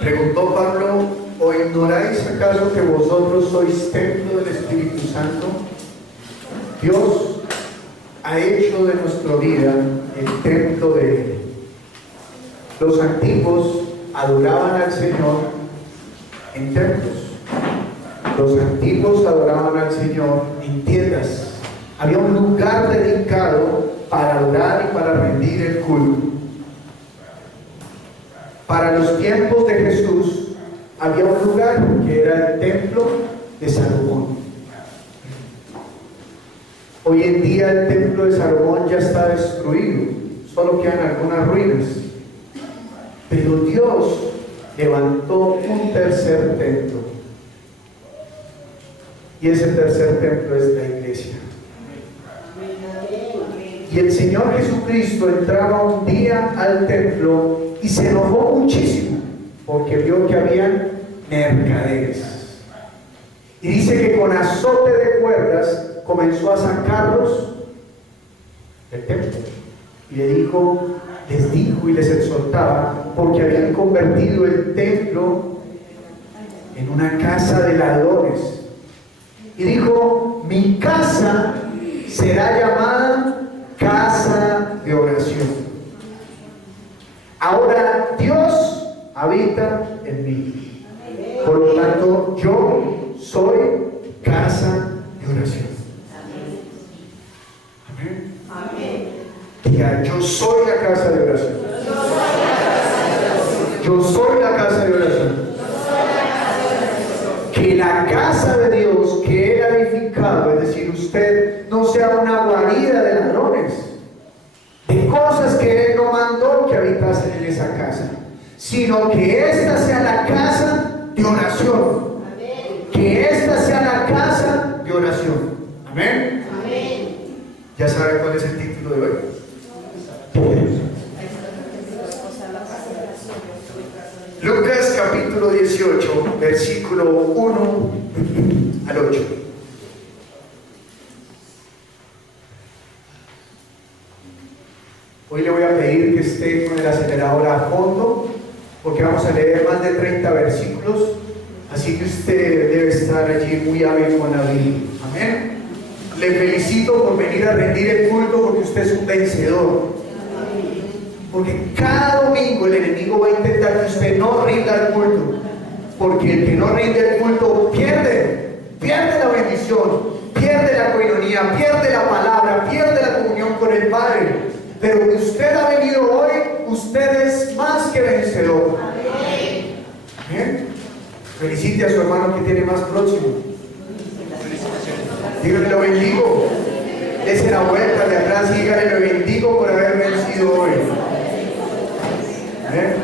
Preguntó Pablo: ¿o ignoráis acaso que vosotros sois templo del Espíritu Santo? Dios ha hecho de nuestra vida el templo de Él. Los antiguos adoraban al Señor en templos. Los antiguos adoraban al Señor en tiendas. Había un lugar dedicado para adorar y para rendir el culto. Para los tiempos de Jesús había un lugar que era el templo de Salomón. Hoy en día el templo de Salomón ya está destruido, solo quedan algunas ruinas. Pero Dios levantó un tercer templo. Y ese tercer templo es la iglesia. Y el Señor Jesucristo entraba un día al templo y se enojó muchísimo porque vio que habían mercaderes. Y dice que con azote de cuerdas comenzó a sacarlos del templo. Y les dijo y les exhortaba, porque habían convertido el templo en una casa de ladrones. Y dijo: mi casa será llamada casa de oración. Ahora Dios habita en mí. Por lo tanto, yo soy casa de oración. Amén. Amén. Diga: yo soy la casa de oración. Yo soy la casa de oración. Que la casa de Dios que Él ha edificado, es decir, usted, no sea una guarida de ladrones, de cosas que Él no mandó que habitasen en esa casa, sino que esta sea la casa de oración. Que esta sea la casa de oración. Amén. Amén. ¿Ya sabe cuál es el título de hoy? Lucas capítulo 18, versículo 1 al 8. Hoy le voy a pedir que esté con el acelerador a fondo, porque vamos a leer más de 30 versículos, así que usted debe estar allí muy hábil con la Biblia. Amén. Le felicito por venir a rendir el culto, porque usted es un vencedor. Porque cada domingo el enemigo va a intentar que usted no rinda el culto, porque el que no rinde el culto pierde la bendición, pierde la coinonía, pierde la palabra, pierde la comunión con el Padre. Pero que usted ha venido hoy, usted es más que vencedor. Amén. Felicite a su hermano que tiene más próximo. Dígale: lo bendigo. Dese la vuelta de atrás y dígale: lo bendigo por haber vencido hoy. Amén.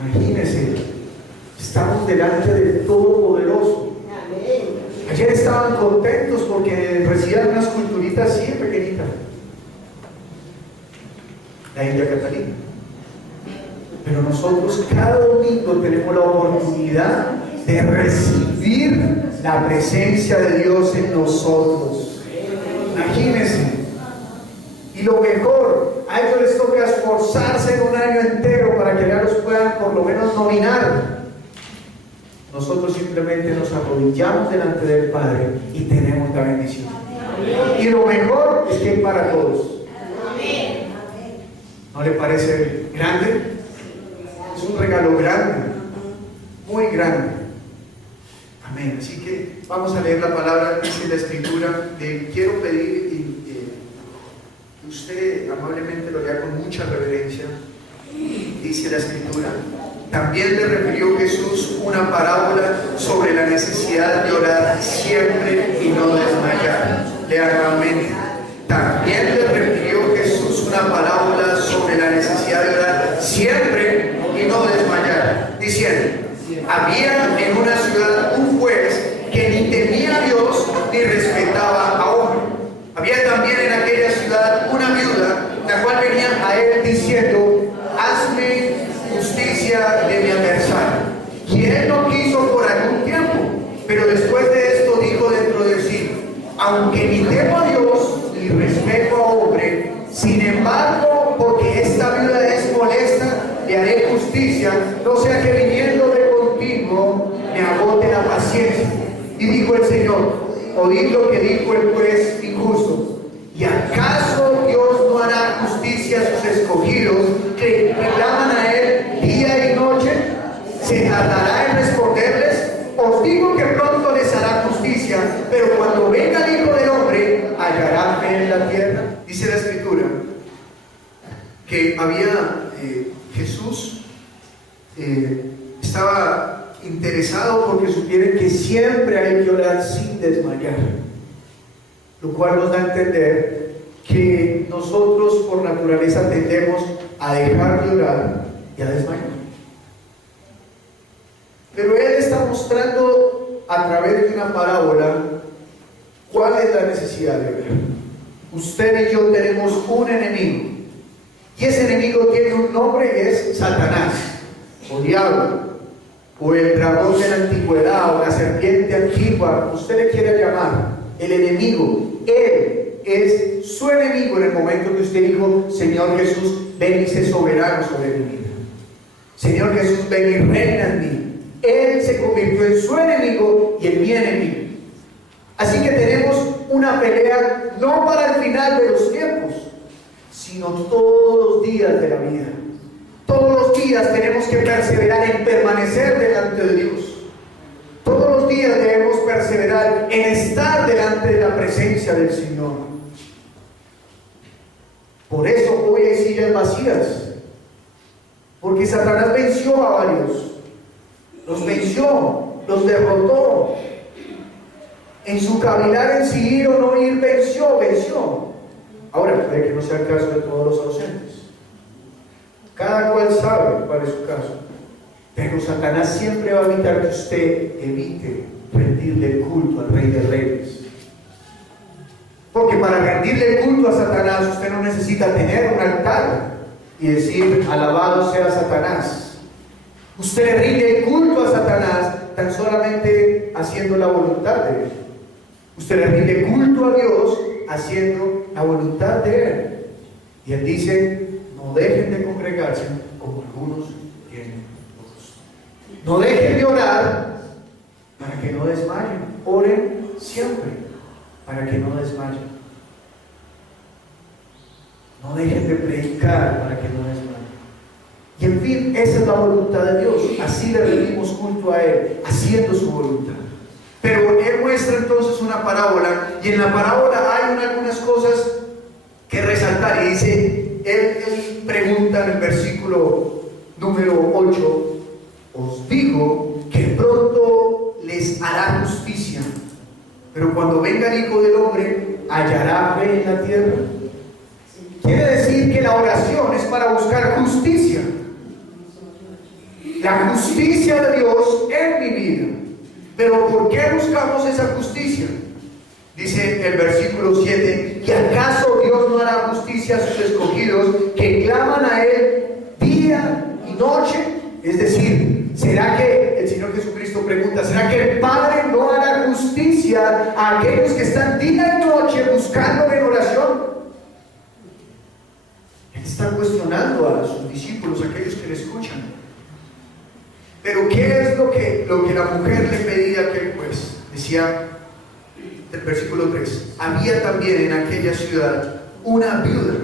Imagínense, estamos delante del Todopoderoso. Ayer estaban contentos porque recibían unas culturitas así pequeñitas, la India Catalina. Pero nosotros cada domingo tenemos la oportunidad de recibir la presencia de Dios en nosotros. Imagínense. Y lo mejor, a ellos les toca esforzarse en un año entero para que ya los puedan por lo menos nominar. Nosotros simplemente nos arrodillamos delante del Padre y tenemos la bendición. Y lo mejor es que es para todos. ¿No le parece grande? Es un regalo grande, muy grande. Amén. Así que vamos a leer la palabra. Dice la Escritura: le quiero pedir que usted amablemente lo lea con mucha reverencia. Dice la Escritura: también le refirió Jesús una parábola sobre la necesidad de orar siempre y no desmayar. Lea nuevamente. También le refirió Jesús una parábola sobre la necesidad de orar siempre y no desmayar, diciendo: había en una ciudad un juez que ni temía a Dios ni respetaba a hombre. Había también en aquella ciudad una viuda, la cual venía a él diciendo: hazme justicia de mi adversario. Y él no quiso por algún tiempo, pero después de esto dijo dentro de sí: aunque ni temo a Dios ni respeto a hombre, sin embargo, porque esta viuda es molesta oíd lo que dijo el juez injusto. ¿Y acaso Dios no hará justicia a sus escogidos que claman a Él día y noche? ¿Se tardará en responderles? Os digo que pronto les hará justicia, pero cuando venga el Hijo del Hombre, ¿hallará fe en la tierra? Dice la Escritura que había Jesús estaba interesado porque supieran que siempre hay que orar sin desmayar, lo cual nos da a entender que nosotros por naturaleza tendemos a dejar de orar y a desmayar. Pero Él está mostrando a través de una parábola cuál es la necesidad de orar. Usted y yo tenemos un enemigo, y ese enemigo tiene un nombre y es Satanás, o diablo, o el dragón de la antigüedad, o la serpiente antigua, como usted le quiera llamar. El enemigo, Él es su enemigo en el momento que usted dijo: Señor Jesús, ven y sé soberano sobre mi vida. Señor Jesús, ven y reina en mí. Él se convirtió en su enemigo y en mi enemigo. Así que tenemos una pelea no para el final de los tiempos, sino todos los días de la vida. Todos los días tenemos que perseverar en permanecer delante de Dios. Todos los días debemos perseverar en estar delante de la presencia del Señor. Por eso hoy hay sillas vacías, porque Satanás venció a varios. Los venció, los derrotó. En su caminar en sí ir o no ir, venció. Ahora, puede que no sea el caso de todos los ausentes. Cada cual sabe cuál es su caso. Pero Satanás siempre va a evitar que usted evite rendirle culto al Rey de Reyes. Porque para rendirle culto a Satanás, usted no necesita tener un altar y decir: alabado sea Satanás. Usted le rinde culto a Satanás tan solamente haciendo la voluntad de Él. Usted le rinde culto a Dios haciendo la voluntad de Él. Y Él dice: no dejen de congregarse como algunos tienen costumbre. No dejen de orar para que no desmayen. Oren siempre para que no desmayen. No dejen de predicar para que no desmayen. Y en fin, esa es la voluntad de Dios. Así le rendimos culto a Él, haciendo su voluntad. Pero Él muestra entonces una parábola, y en la parábola hay algunas cosas que resaltar. Y dice, Él pregunta en el versículo número 8: os digo que pronto les hará justicia, pero cuando venga el Hijo del Hombre, ¿hallará fe en la tierra? Quiere decir que la oración es para buscar justicia. La justicia de Dios en mi vida. Pero ¿por qué buscamos esa justicia? Dice el versículo 7: ¿y acaso Dios no hará justicia a sus escogidos que claman a Él día y noche? Es decir, ¿será que el Señor Jesucristo pregunta: ¿será que el Padre no hará justicia a aquellos que están día y noche buscándole en oración? Él está cuestionando a sus discípulos, a aquellos que le escuchan. Pero ¿qué es lo que la mujer le pedía a aquel juez? Decía el versículo 3: había también en aquella ciudad una viuda,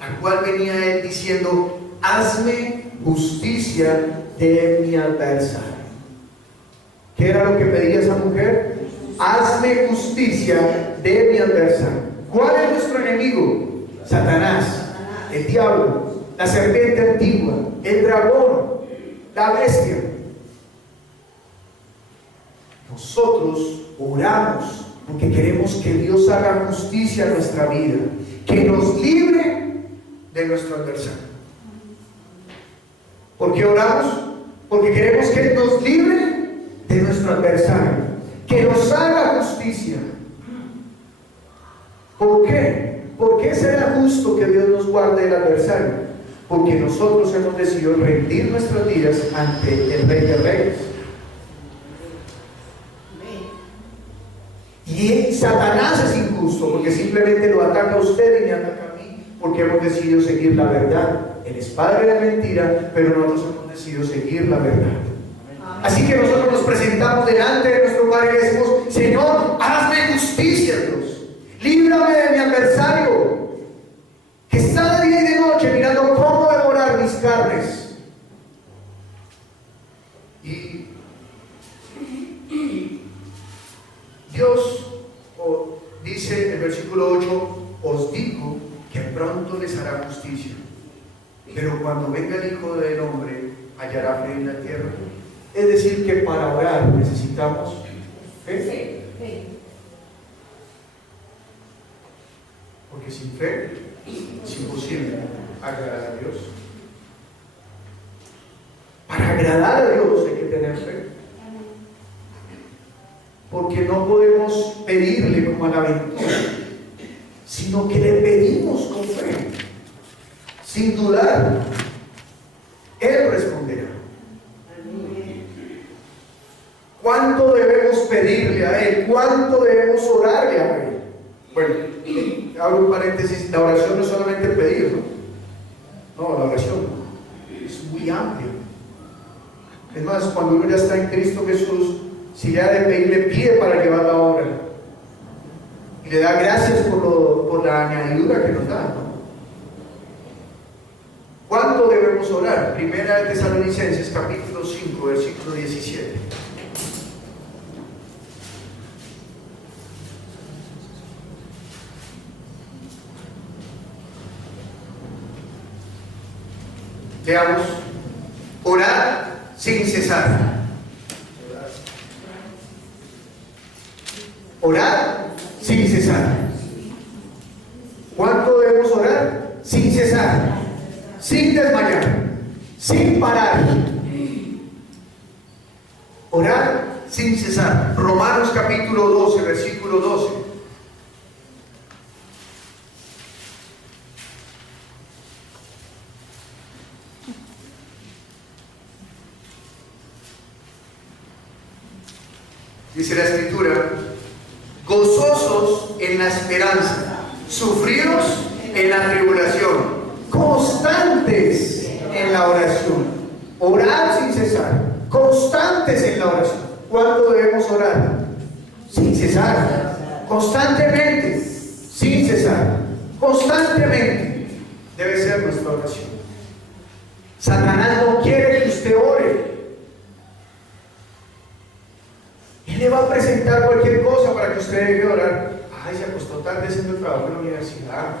la cual venía él diciendo: hazme justicia de mi adversario. ¿Qué era lo que pedía esa mujer? Hazme justicia de mi adversario. ¿Cuál es nuestro enemigo? Satanás, el diablo, la serpiente antigua, el dragón, la bestia. Nosotros oramos porque queremos que Dios haga justicia a nuestra vida, que nos libre de nuestro adversario. ¿Por qué oramos? Porque queremos que Él nos libre de nuestro adversario, que nos haga justicia. ¿Por qué? ¿Por qué será justo que Dios nos guarde del adversario? Porque nosotros hemos decidido rendir nuestras vidas ante el Rey de Reyes. Y Satanás es injusto porque simplemente lo ataca a usted y me ataca a mí, porque hemos decidido seguir la verdad. Él es padre de mentira, pero nosotros hemos decidido seguir la verdad. Así que nosotros nos presentamos delante de nuestro Padre y le decimos: Señor, hazme justicia, Dios. Líbrame de mi adversario, que está de día y de noche mirando cómo devorar mis carnes. Y Dios dice en el versículo 8: os digo que pronto les hará justicia, pero cuando venga el Hijo del Hombre, hallará fe en la tierra. Es decir, que para orar necesitamos fe. Porque sin fe es imposible agradar a Dios. Para agradar a Dios hay que tener fe. Porque no podemos pedirle como a la aventura, sino que le pedimos con fe, sin dudar. Él responderá. ¿Cuánto debemos pedirle a Él? ¿Cuánto debemos orarle a Él? Bueno, abro un paréntesis: la oración no es solamente pedir, ¿no? No, la oración es muy amplia. Es más, cuando uno ya está en Cristo Jesús, si le ha de pedir, le pide para llevar la obra. Y le da gracias por la añadidura que nos da, ¿no? ¿Cuánto debemos orar? Primera de Tesalonicenses, capítulo 5, versículo 17. Veamos: orar sin cesar. Orar sin cesar. ¿Cuánto debemos orar? Sin cesar, sin desmayar, sin parar. Orar sin cesar. Romanos capítulo 12, versículo 12. Dice la Escritura: gozosos en la esperanza, sufridos en la tribulación, constantes en la oración. Orar sin cesar, constantes en la oración. ¿Cuánto debemos orar? Sin cesar, constantemente, sin cesar, constantemente. Debe ser nuestra oración. Satanás no quiere que usted ore. Él le va a presentar cualquier cosa para que usted deje de orar. Ay, se acostó tarde haciendo el trabajo en la universidad.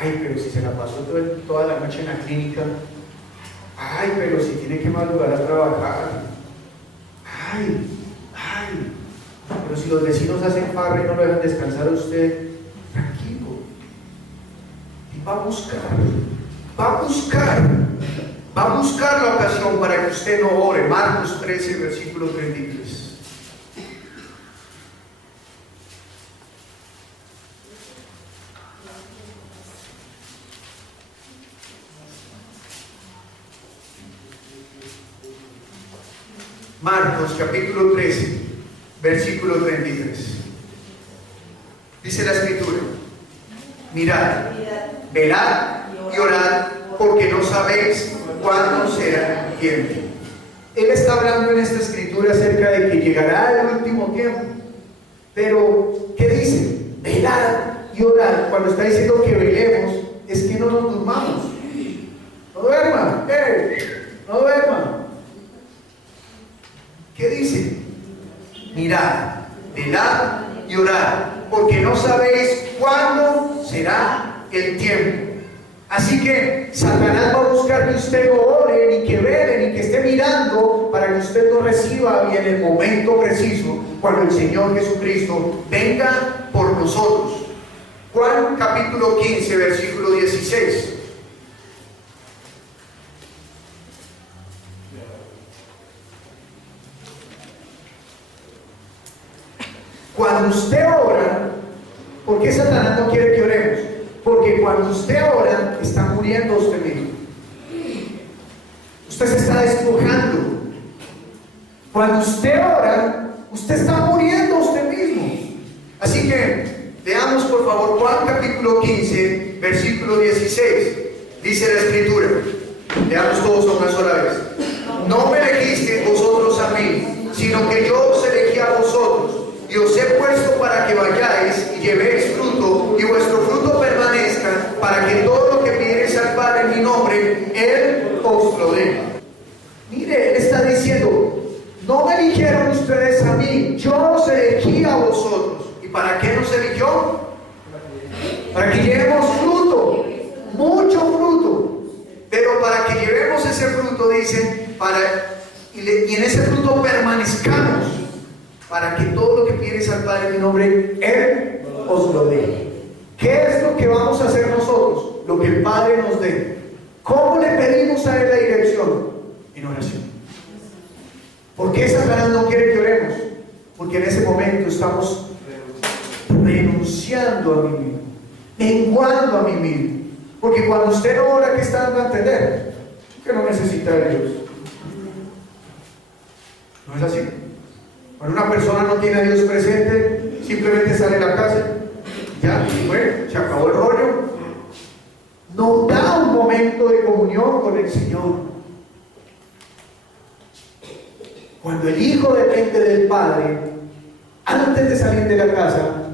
Ay, pero si se la pasó toda la noche en la clínica. Ay, pero si tiene que madrugar a trabajar. Ay, pero si los vecinos hacen farra y no lo dejan descansar a usted. Tranquilo. Y va a buscar la ocasión para que usted no ore. Marcos 13, versículo 33. Marcos capítulo 13, versículo 33. Dice la Escritura: mirad, velad y orad, porque no sabéis cuándo será el tiempo. Él está hablando en esta Escritura acerca de que llegará el último tiempo. Pero, ¿qué dice? Velad y orad. Cuando está diciendo que velemos, es que no nos durmamos. No duerman, no duerman. ¿Qué dice? Mirad, velad y orad, porque no sabéis cuándo será el tiempo. Así que Satanás va a buscar que usted no ore, ni que vele, ni que esté mirando, para que usted no reciba bien el momento preciso, cuando el Señor Jesucristo venga por nosotros. Juan capítulo 15, versículo 16. Cuando usted ora, ¿por qué Satanás no quiere que oremos? Porque cuando usted ora, está muriendo usted mismo. Usted se está despojando. Cuando usted ora, usted está muriendo usted mismo. Así que, veamos por favor Juan capítulo 15, versículo 16. Dice la Escritura. Veamos todos a una sola vez. No me elegisteis vosotros sino que yo os elegí a vosotros y os he puesto para que vayáis y llevéis fruto y vuestro fruto permanezca, para que todo lo que pidiereis al Padre en mi nombre, Él os lo dé. Mire, Él está diciendo, no me eligieron ustedes a mí, yo os elegí a vosotros. ¿Y para qué nos eligió? Para que llevemos fruto, mucho fruto. Pero para que llevemos ese fruto, dice, y en ese fruto permanezcamos, para que todo lo que pidiereis al Padre en mi nombre, Él os lo dé. ¿Qué es lo que vamos a hacer nosotros? Lo que el Padre nos dé. ¿Cómo le pedimos a Él la dirección? En oración. ¿Por qué Satanás no quiere que oremos? Porque en ese momento estamos renunciando a mí mismo, menguando a mí mismo. Porque cuando usted no ora, ¿qué está dando a entender? Que no necesita de Dios. ¿No es así? Cuando una persona no tiene a Dios presente, simplemente sale a la casa, ya, bueno, se acabó el rollo. No da un momento de comunión con el Señor. Cuando el Hijo depende del Padre, antes de salir de la casa,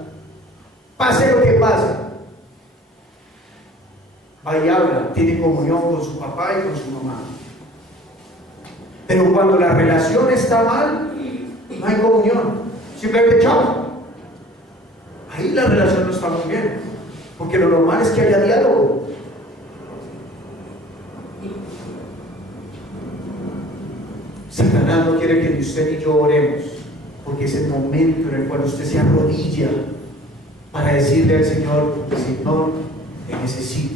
pase lo que pase, va y habla, tiene comunión con su papá y con su mamá. Pero cuando la relación está mal, no hay comunión, simplemente chao. Ahí la relación no está muy bien, porque lo normal es que haya diálogo. Satanás no quiere que ni usted ni yo oremos, porque es el momento en el cual usted se arrodilla para decirle al Señor, Señor, te necesito.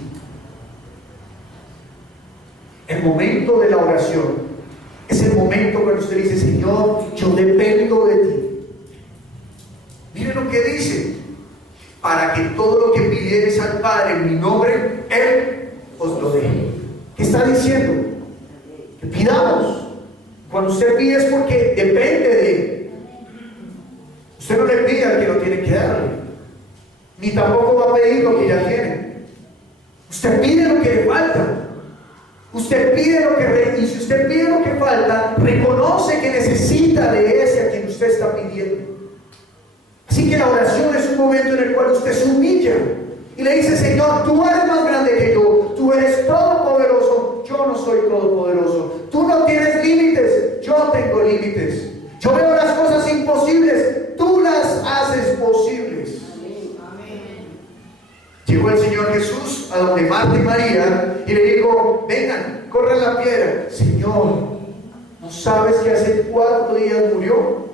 El momento de la oración es el momento cuando usted dice, Señor, yo dependo de ti. Mire lo que dice, para que todo lo que pidieres al Padre en mi nombre, Él os lo dé. ¿Qué está diciendo? Que pidamos. Cuando usted pide es porque depende de Él. Usted no le pide al que lo tiene que darle, ni tampoco va a pedir lo que ya tiene. Usted pide lo que le falta. Usted pide lo que, y si usted pide lo que falta, reconoce que necesita de ese a quien usted está pidiendo. Así que la oración es un momento en el cual usted se humilla y le dice, Señor, tú eres más grande que yo, tú eres todopoderoso, yo no soy todopoderoso, tú no tienes límites, yo tengo límites, yo veo las cosas imposibles, tú las haces posibles. Llegó el Señor Jesús a donde Marta y María y le dijo, vengan, corran la piedra. Señor, ¿no sabes que hace 4 días murió?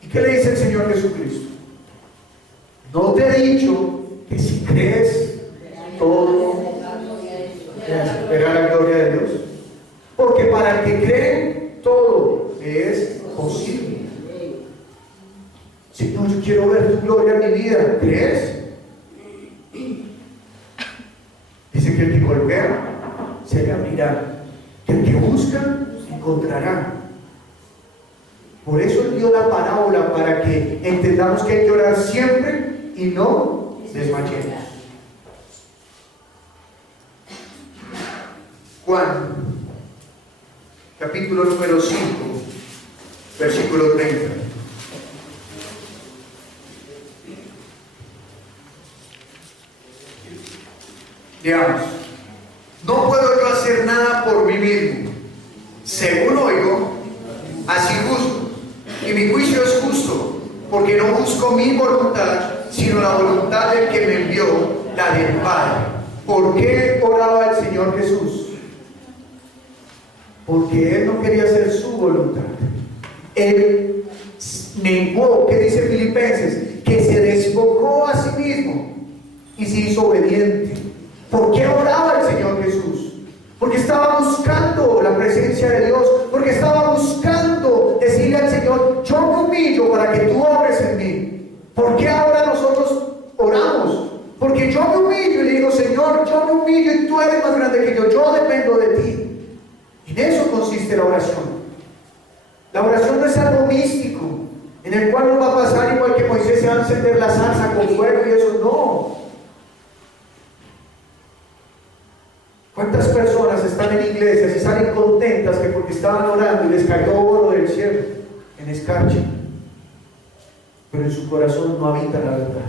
¿Y qué le dice el Señor Jesucristo? ¿No te he dicho que si crees, todo verá la gloria de Dios? Porque para el que cree, todo es posible. Señor, yo quiero ver tu gloria en mi vida. ¿Crees? Dice que el que golpea, se le abrirá. Que el que busca, encontrará. Por eso Él dio la parábola, para que entendamos que hay que orar siempre y no desmayemos. Juan, capítulo número 5, versículo 30. Veamos. No puedo yo hacer nada por mí mismo. Según oigo, así juzgo. Y mi juicio es justo, porque no busco mi voluntad, sino la voluntad del que me envió, la del Padre. ¿Por qué oraba el Señor Jesús? Porque Él no quería hacer su voluntad. Él negó, ¿qué dice Filipenses? Que se despojó a sí mismo y se hizo obediente. ¿Por qué oraba el Señor Jesús? Porque estaba buscando la presencia de Dios, porque estaba buscando decirle al Señor, yo me humillo para que tú obres en mí. ¿Por qué ahora nosotros oramos? Porque yo me humillo y le digo, Señor, yo me humillo y tú eres más grande que yo dependo de ti. En eso consiste la oración. La oración no es algo místico, en el cual no va a pasar igual que Moisés se va a encender la zarza con fuego y eso, no. ¿Cuántas personas están en iglesias y salen contentas que porque estaban orando y les cayó oro del cielo? en escarcha, pero en su corazón no habita la verdad.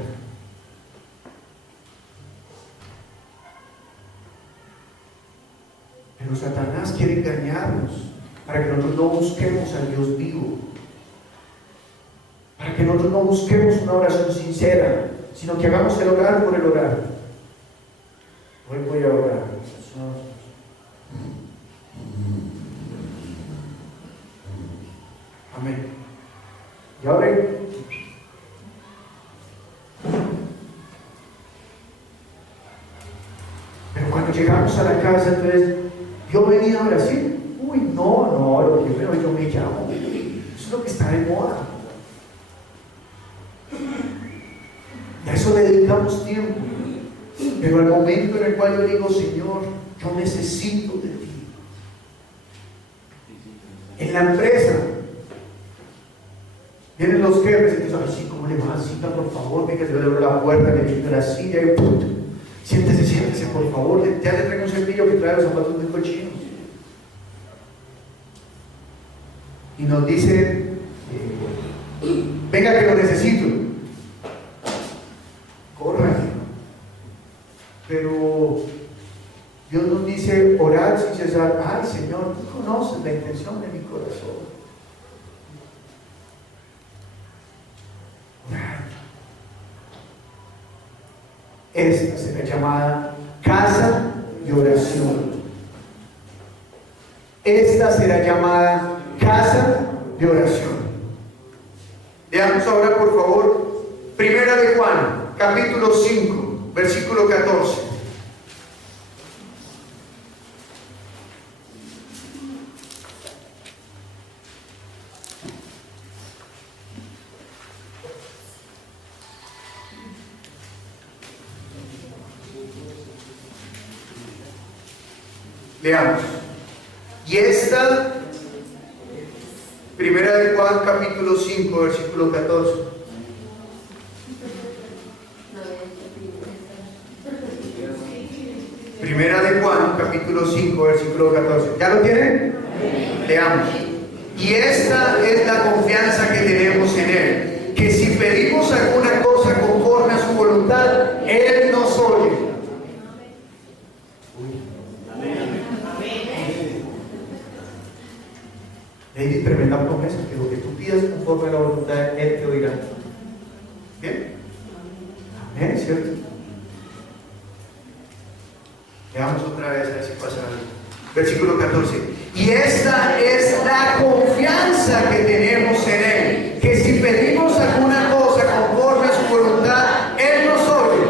Pero Satanás quiere engañarnos para que nosotros no busquemos al Dios vivo, para que nosotros no busquemos una oración sincera, sino que hagamos el orar por el orar. Hoy voy a orar. Amén. Y ahora, pero cuando llegamos a la casa, entonces, yo venía a Brasil. Uy, no, lo primero yo me llamo. Eso es lo que está de moda. A eso le dedicamos tiempo. Pero al momento en el cual yo digo, Señor, yo necesito de ti. En la empresa, vienen los jefes y dicen, ay, sí, ¿cómo le va? Cita, por favor, venga, yo le abro la puerta, le quito la silla y ¡pum! Siéntese, por favor, ya le traigo un cepillo que trae los zapatos muy cochinos. Y nos dice, venga que lo necesito. Corra. Pero Dios nos dice, orar sin cesar. Ay, Señor, tú conoces la intención de mi corazón. Esta será llamada casa de oración. Esta será llamada casa de oración. Veamos ahora, por favor, Primera de Juan, capítulo 5, versículo 14. Veamos. Y esta, Primera de Juan, capítulo 5, versículo 14. Primera de Juan, capítulo 5, versículo 14. ¿Ya lo tienen? Leamos. Y esta es la confianza que tenemos en Él, que si pedimos alguna cosa conforme a su voluntad, Él nos oye. Lady, tremenda promesa, que lo que tú pidas conforme a la voluntad, Él te oirá. ¿Bien? Amén, ¿cierto? Veamos otra vez, a ver si pasa algo. Versículo 14. Y esta es la confianza que tenemos en Él, que si pedimos alguna cosa conforme a su voluntad, Él nos oye.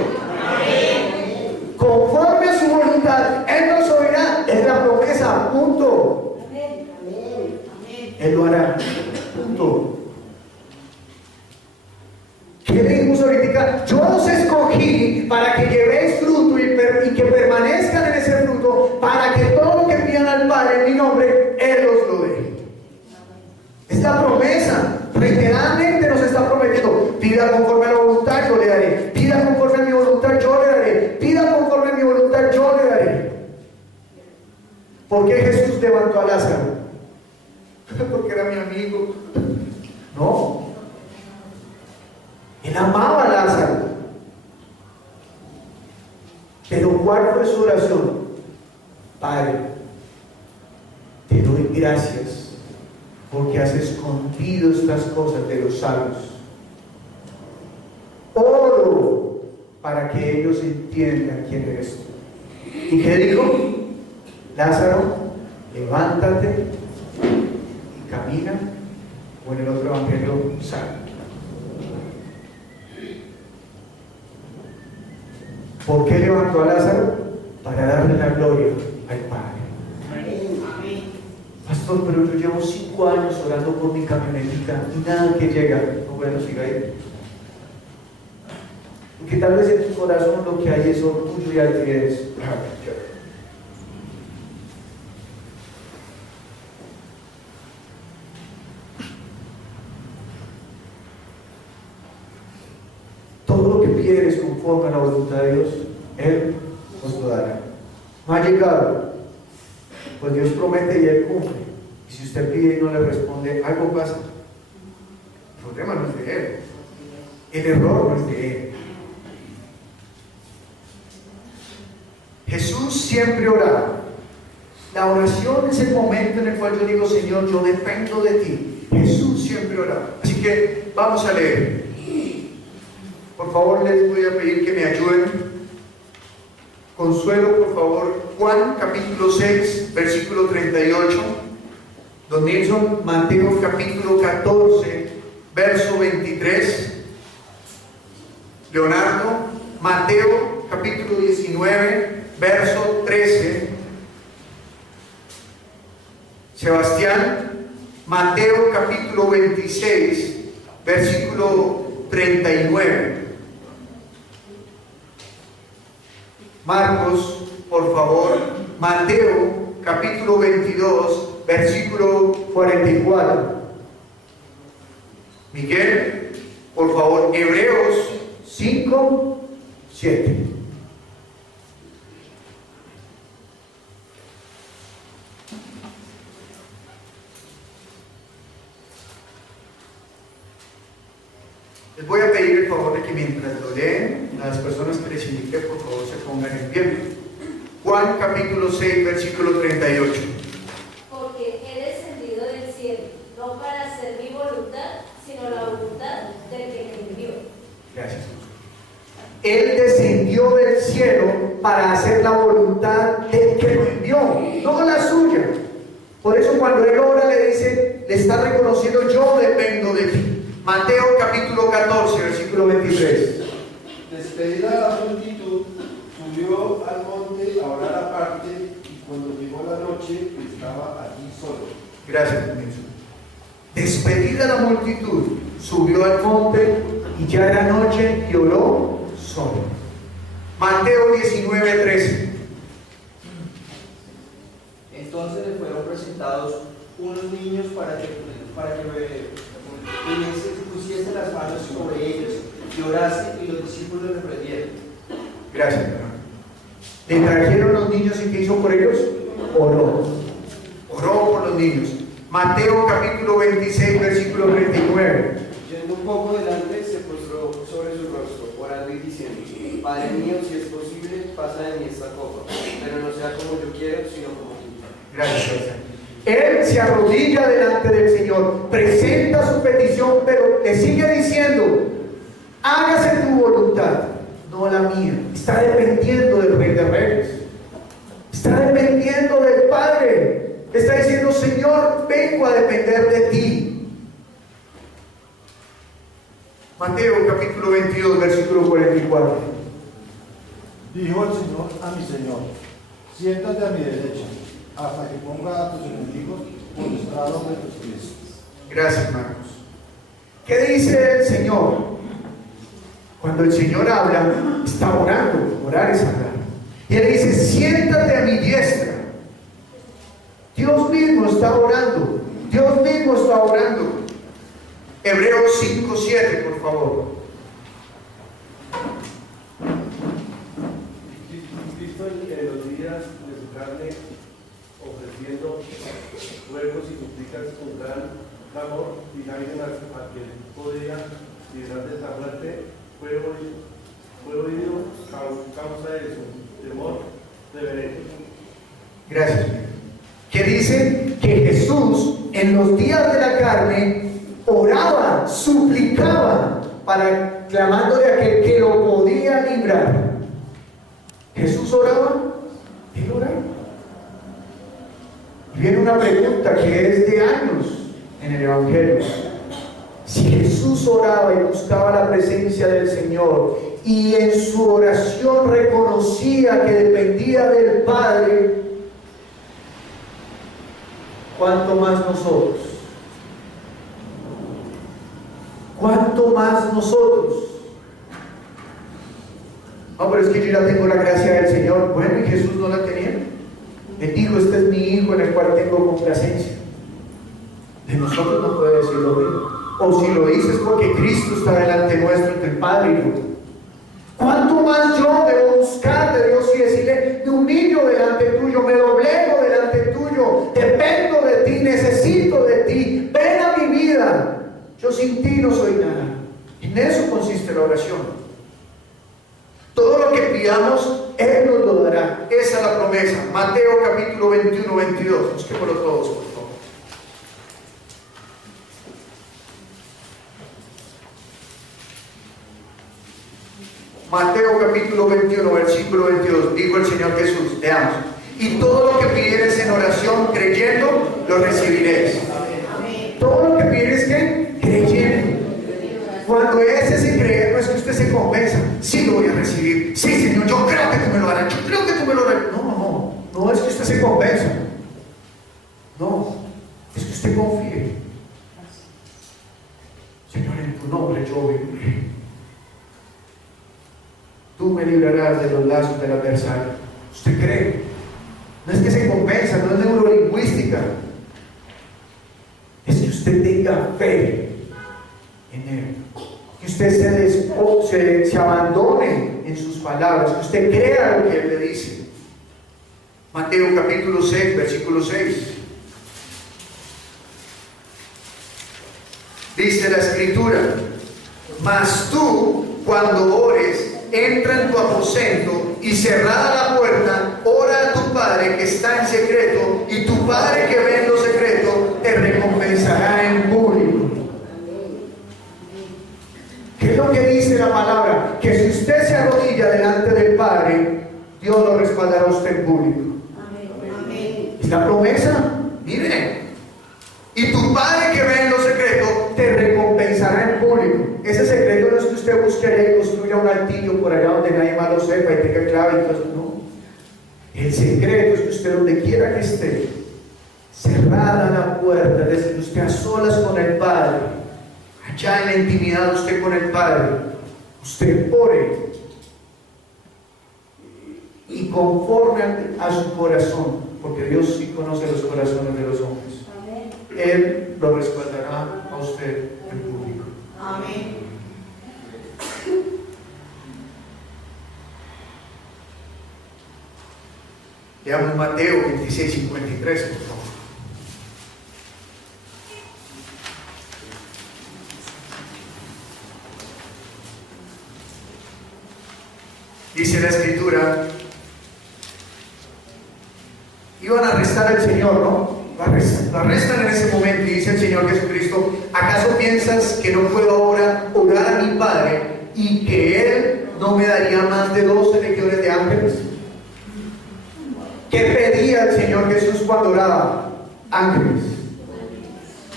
Amén. Conforme a su voluntad, Él nos oirá. Es la promesa, punto. Él lo hará, punto. ¿Qué dijimos ahorita? Yo los escogí para que llevéis fruto y que permanezcan en ese fruto, para que todo lo que pidan al Padre en mi nombre, Él os lo dé. Esta promesa reiteradamente nos está prometiendo: pida conforme a la voluntad, yo le daré. Pida conforme a mi voluntad, yo le daré. Pida conforme a mi voluntad, yo le daré. ¿Por qué Jesús levantó a Lázaro? Porque era mi amigo. No. Él amaba a Lázaro. Pero ¿cuál fue su oración? Padre, te doy gracias porque has escondido estas cosas de los sabios. Oro para que ellos entiendan quién eres tú. ¿Y qué dijo? Lázaro, levántate y camina, o en el otro evangelio, sal. ¿Por qué levantó a Lázaro? Para darle la gloria al Padre. Pastor, pero yo llevo 5 años orando por mi camionetica y nada que llega. No, bueno, siga ahí. Porque tal vez en tu corazón lo que hay es orgullo y altivez. Todo lo que pides conforme a la voluntad de Dios, Él os lo dará. No ha llegado, pues Dios promete y Él cumple. Y si usted pide y no le responde, algo pasa. problema no es de Él. El error no es de Él. Jesús siempre oraba. La oración es el momento en el cual yo digo, Señor, yo dependo de ti. Jesús siempre oraba. Así que vamos a leer. Por favor, les voy a pedir que me ayuden. Consuelo, por favor. Juan capítulo 6, versículo 38. Don Nilsson, Mateo capítulo 14, verso 23. Leonardo, Mateo capítulo 19, verso 13. Sebastián, Mateo capítulo 26, versículo 39. Marcos, por favor, Mateo capítulo 22, versículo 44. Miguel, por favor, Hebreos 5, 7. Les voy a pedir el favor de que mientras lo leen, las personas que les indiqué, por favor, se pongan en pie. Juan capítulo 6, versículo 38. Porque he descendido del cielo, no para hacer mi voluntad, sino la voluntad del que me envió. Gracias. Él descendió del cielo para hacer la voluntad del que lo envió, no la suya. Por eso cuando él ora le dice, le está reconociendo, yo dependo de ti. Mateo capítulo 14, versículo 23. Despedida la multitud, subió al monte a orar aparte, y cuando llegó la noche, estaba allí solo. Gracias, Nelson. Despedida la multitud, subió al monte y ya era noche y oró solo. Mateo 19, 13. Entonces le fueron presentados unos niños para que pusiese las manos sobre ellos y orase, y los discípulos le prendieron. Gracias, hermano. Le trajeron los niños y ¿qué hizo por ellos? Oró. Oró por los niños. Mateo capítulo 26, versículo 39. Yendo un poco delante, se postró sobre su rostro, orando y diciendo: Padre mío, si es posible, pasa de mí esta copa, pero no sea como yo quiero, sino como tú. Gracias, Señor. Él se arrodilla delante del Señor, presenta su petición, pero le sigue diciendo, hágase tu voluntad, no la mía. Está dependiendo del Rey de Reyes. Está dependiendo del Padre. Está diciendo, Señor, vengo a depender de ti. Mateo capítulo 22, versículo 44. Dijo el Señor a mi Señor: siéntate a mi derecha, hasta que ponga a tus enemigos por estrado de tus pies. Gracias, Marcos. ¿Qué dice el Señor? Cuando el Señor habla, está orando. Orar es hablar. Y Él dice, siéntate a mi diestra. Dios mismo está orando. Dios mismo está orando. Hebreos 5, 7, por favor. Cristo en los días de su carne, ofreciendo ruegos y súplicas con gran clamor y lágrimas a quien podía librar de esta muerte, fue oído causa de su temor reverente. Gracias. Que dice que Jesús en los días de la carne oraba, suplicaba, clamándole a aquel que lo podía librar. Jesús oraba, Él oraba. Y viene una pregunta que es de años en el Evangelio. Si Jesús oraba y buscaba la presencia del Señor y en su oración reconocía que dependía del Padre, ¿cuánto más nosotros? ¿Cuánto más nosotros? No, pero es que yo ya tengo la gracia del Señor. Bueno, ¿y Jesús no la tenía? Él dijo, este es mi Hijo en el cual tengo complacencia. De nosotros no puede decir lo mismo. O si lo dices porque Cristo está delante nuestro, entre el Padre y yo. ¿Cuánto más yo debo buscar de Dios y decirle, me humillo delante tuyo, me doblego delante tuyo, dependo de ti, necesito de ti, ven a mi vida? Yo sin ti no soy nada. En eso consiste la oración. Todo lo que pidamos, Él nos lo dará. Esa es la promesa. Mateo capítulo 21, 22. Busquémoslo todos, por favor. Mateo capítulo 21, versículo 22. Dijo el Señor Jesús, leamos. Y todo lo que pidieres en oración creyendo, lo recibiréis. Todo lo que pidieres, ¿qué? Creyendo. Cuando es ese creer, no es que usted se convenza. Sí, lo voy a recibir. Sí, Señor, yo creo que tú me lo harás. Yo creo que tú me lo harás. No es que usted se convenza. No, es que usted confíe. Señor, en tu nombre yo viviré. Tú me librarás de los lazos del adversario. ¿Usted cree? No es que se convenza, no es neurolingüística. Es que usted tenga fe en Él. Que usted se abandone en sus palabras. Que usted crea lo que Él le dice. Mateo capítulo 6, versículo 6. Dice la Escritura: mas tú, cuando ores, entra en tu aposento y cerrada la puerta, ora a tu Padre que está en secreto, y tu Padre que ve en lo secreto te recompensará en público. ¿Qué es lo que dice la palabra? Que si usted se arrodilla delante del Padre, Dios lo respaldará a usted en público. Esta promesa, miren. Y tu Padre que ve en lo secreto te recompensará en público. Ese secreto no es que usted busque allá y construya un altillo por allá donde nadie más lo sepa y tenga clave y todo eso. No. El secreto es que usted, donde quiera que esté, cerrada la puerta, es decir, usted a solas con el Padre, allá en la intimidad usted con el Padre, usted ore y conforme a su corazón, porque Dios sí conoce los corazones de los hombres. Él lo respaldará a usted en público. Amén. Leamos Mateo 26, 53, por favor. Dice la Escritura, iban a arrestar al Señor, ¿no? Lo arrestan en ese momento y dice el Señor Jesucristo: ¿acaso piensas que no puedo ahora orar a mi Padre y que Él no me daría más de 12 legiones de ángeles? ¿Qué pedía el Señor Jesús cuando oraba? Ángeles.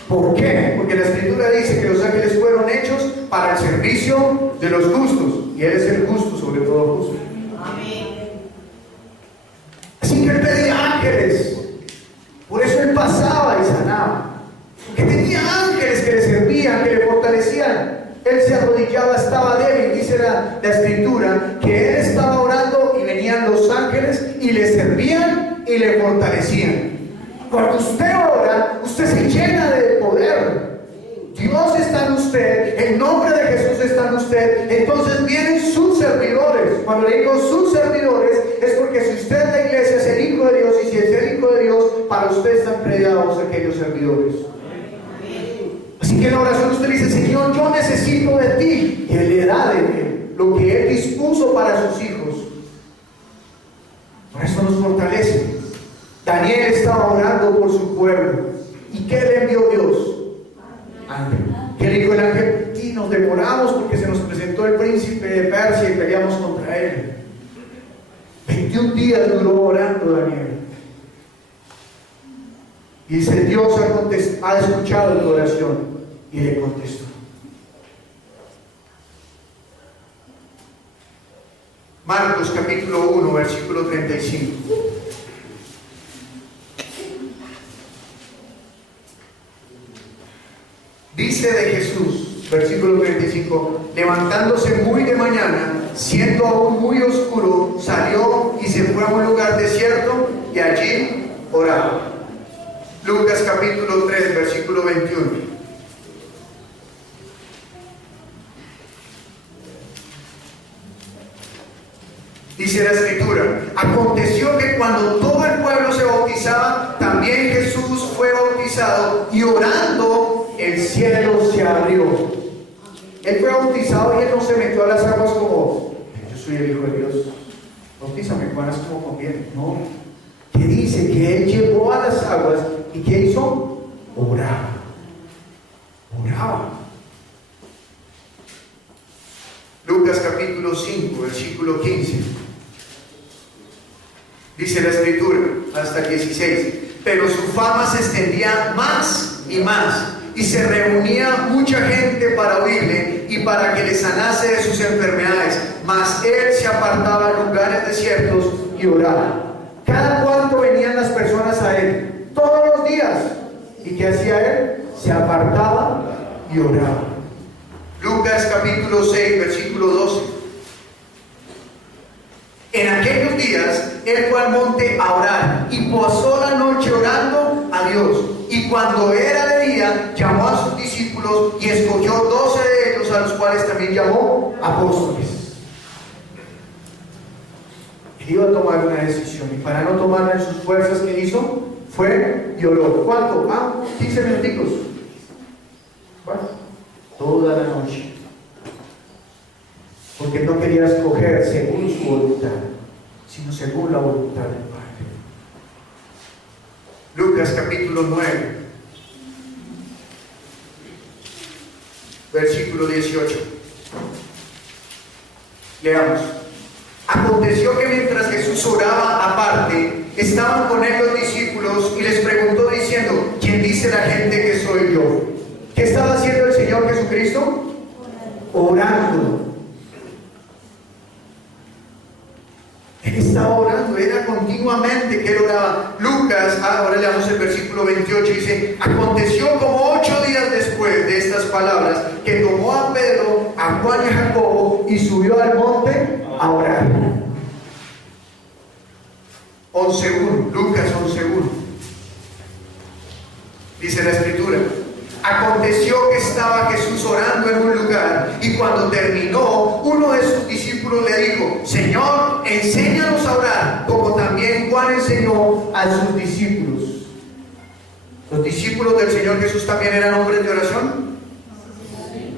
¿Por qué? Porque la Escritura dice que los ángeles fueron hechos para el servicio de los justos, y Él es el justo sobre todo justo. Así que Él pedía ángeles. Por eso Él pasaba y sanaba. Que tenía ángeles que le servían, que le fortalecían. Él se arrodillaba, estaba débil. Dice la Escritura que Él estaba orando y venían los ángeles y le servían y le fortalecían. Cuando usted ora, usted se llena de poder. Dios está en usted, el nombre de Jesús está en usted. Entonces vienen sus servidores. Cuando le digo sus servidores, es porque si usted es la iglesia, es el Hijo de Dios, y si es el Hijo de Dios, para usted están creados aquellos servidores. Así que en la oración usted dice: Señor, yo necesito de ti, y Él le da de Él lo que Él dispuso para sus hijos. Por eso nos fortalece. Daniel estaba orando por su pueblo. ¿Y qué le envió Dios? Ángel. ¿Qué le dijo el ángel? Y nos demoramos porque se nos presentó el príncipe de Persia y peleamos contra él. 21 días duró orando Daniel. Y dice: Dios ha escuchado tu oración, y le contestó. Marcos capítulo 1, versículo 35. Dice de Jesús, versículo 35: levantándose muy de mañana, siendo aún muy oscuro, salió y se fue a un lugar desierto y allí oraba. Lucas capítulo 3, versículo 21. Dice la Escritura: aconteció que cuando todo el pueblo se bautizaba, también Jesús fue bautizado, y orando el cielo se abrió. Él fue bautizado y él no se metió a las aguas como, yo soy el Hijo de Dios, bautízame Juan, es como conviene. No, que dice que él llevó a las aguas y ¿qué hizo? Oraba. Lucas capítulo 5, versículo 15. Dice la escritura, hasta el 16. Pero su fama se extendía más y más, y se reunía mucha gente para oírle y para que le sanase de sus enfermedades. Mas él se apartaba a lugares desiertos y oraba. ¿Cada cuánto venían las personas a él? Todos los días. ¿Y qué hacía él? Se apartaba y oraba. Lucas capítulo 6, versículo 12. En aquellos días él fue al monte a orar y pasó la noche orando a Dios. Y cuando era de día, llamó a sus discípulos y escogió 12 de ellos, a los cuales también llamó apóstoles. Él iba a tomar una decisión y para no tomarla en sus fuerzas, ¿qué hizo? Fue y oró. ¿Cuánto? 15 minuticos. Bueno, toda la noche. Porque no quería escoger según su voluntad, sino según la voluntad del Padre. Lucas capítulo 9, versículo 18. Leamos. Aconteció que mientras Jesús oraba aparte, estaban con él los discípulos y les preguntó diciendo: ¿quién dice la gente que soy yo? ¿Qué estaba haciendo el Señor Jesucristo? Orando. Él estaba orando, era continuamente que él oraba. Lucas, ahora leamos el versículo 28, dice: aconteció como 8 días después de estas palabras, que tomó a Pedro, a Juan y a Jacobo, y subió al monte a orar. 11:1, Lucas 11:1. Dice la escritura: aconteció que estaba Jesús orando en un lugar, y cuando terminó, uno de sus discípulos le dijo: Señor, enséñanos a orar, como también Juan enseñó a sus discípulos. ¿Los discípulos del Señor Jesús también eran hombres de oración?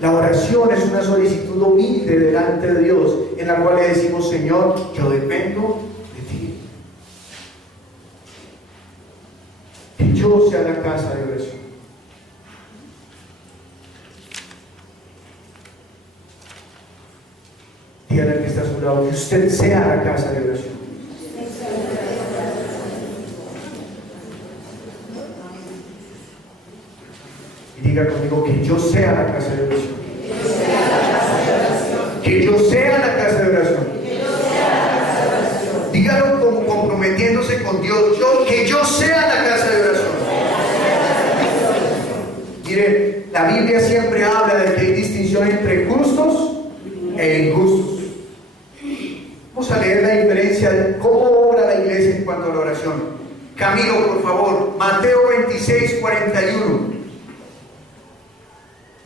La oración es una solicitud humilde delante de Dios, en la cual le decimos: Señor, yo dependo de ti. Que yo sea la casa de oración. Dígale al que está a su lado que usted sea la casa de oración. Y diga conmigo: que yo sea la casa de oración. Que yo sea la casa de oración. Dígalo como comprometiéndose con Dios: que yo sea la casa de oración. Mire, la Biblia siempre habla de que hay distinción entre justos e injustos. Vamos a leer la diferencia de cómo obra la iglesia en cuanto a la oración. Camilo, por favor, Mateo 26:41.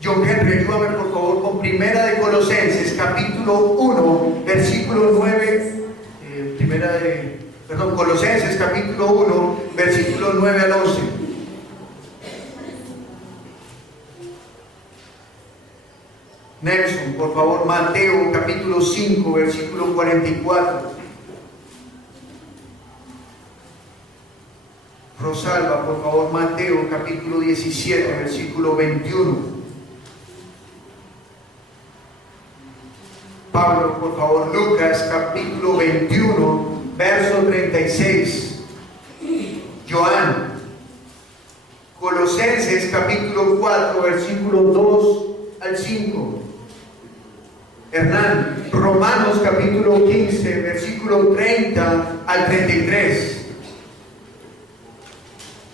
John Henry, ayúdame por favor con Primera de Colosenses, capítulo 1, versículo 9. Colosenses, capítulo 1, versículo 9 al 11. Nelson, por favor, Mateo capítulo 5, versículo 44. Rosalba, por favor, Mateo capítulo 17, versículo 21. Pablo, por favor, Lucas capítulo 21, verso 36. Joan, Colosenses capítulo 4, versículo 2 al 5. Hernán, Romanos capítulo 15, versículo 30 al 33.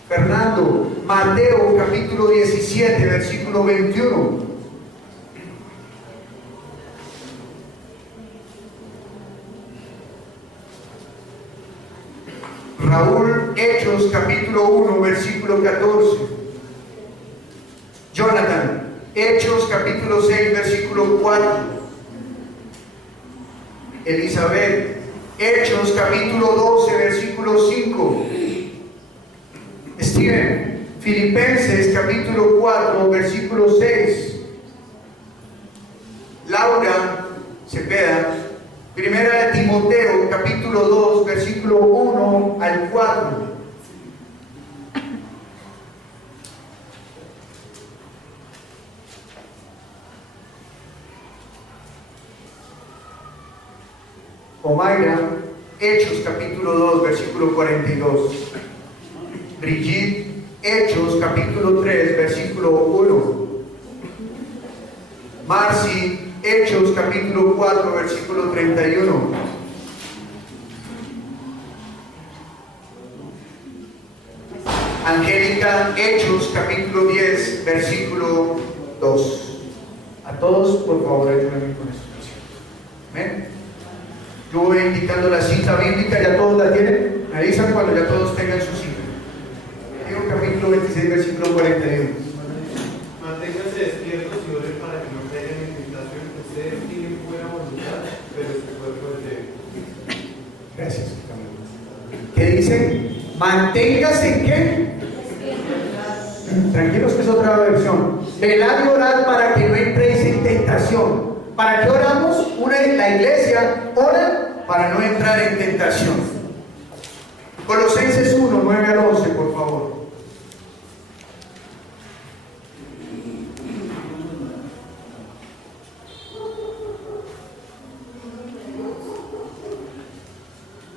Fernando, Mateo capítulo 17, versículo 21. Raúl, Hechos capítulo 1, versículo 14. Jonathan, Hechos capítulo 6, versículo 4. Elizabeth, Hechos capítulo 12, versículo 5. Steven, Filipenses capítulo 4, versículo 6. Laura Cepeda. Primera de Timoteo capítulo 2, versículo 1 al 4. Omaira, Hechos capítulo 2, versículo 42. Brigitte, Hechos capítulo 3, versículo 1. Marci, Hechos capítulo 4, versículo 31. Angélica, Hechos capítulo 10, versículo 2. A todos, por favor, ayúdenme con esto. Amén. Yo voy indicando la cita bíblica, ¿ya todos la tienen? Me avisan cuando ya todos tengan su cita. Mateo capítulo 26, versículo 41. Manténganse despiertos y oren para que no caigan en tentación. Ustedes tienen buena voluntad, pero este cuerpo es débil. Gracias. ¿Qué dice? Manténgase en qué? Tranquilos que es otra versión. Velad y orad para que no entréis en tentación. ¿Para qué oramos? La iglesia ora para no entrar en tentación. Colosenses 1, 9 al 11, por favor.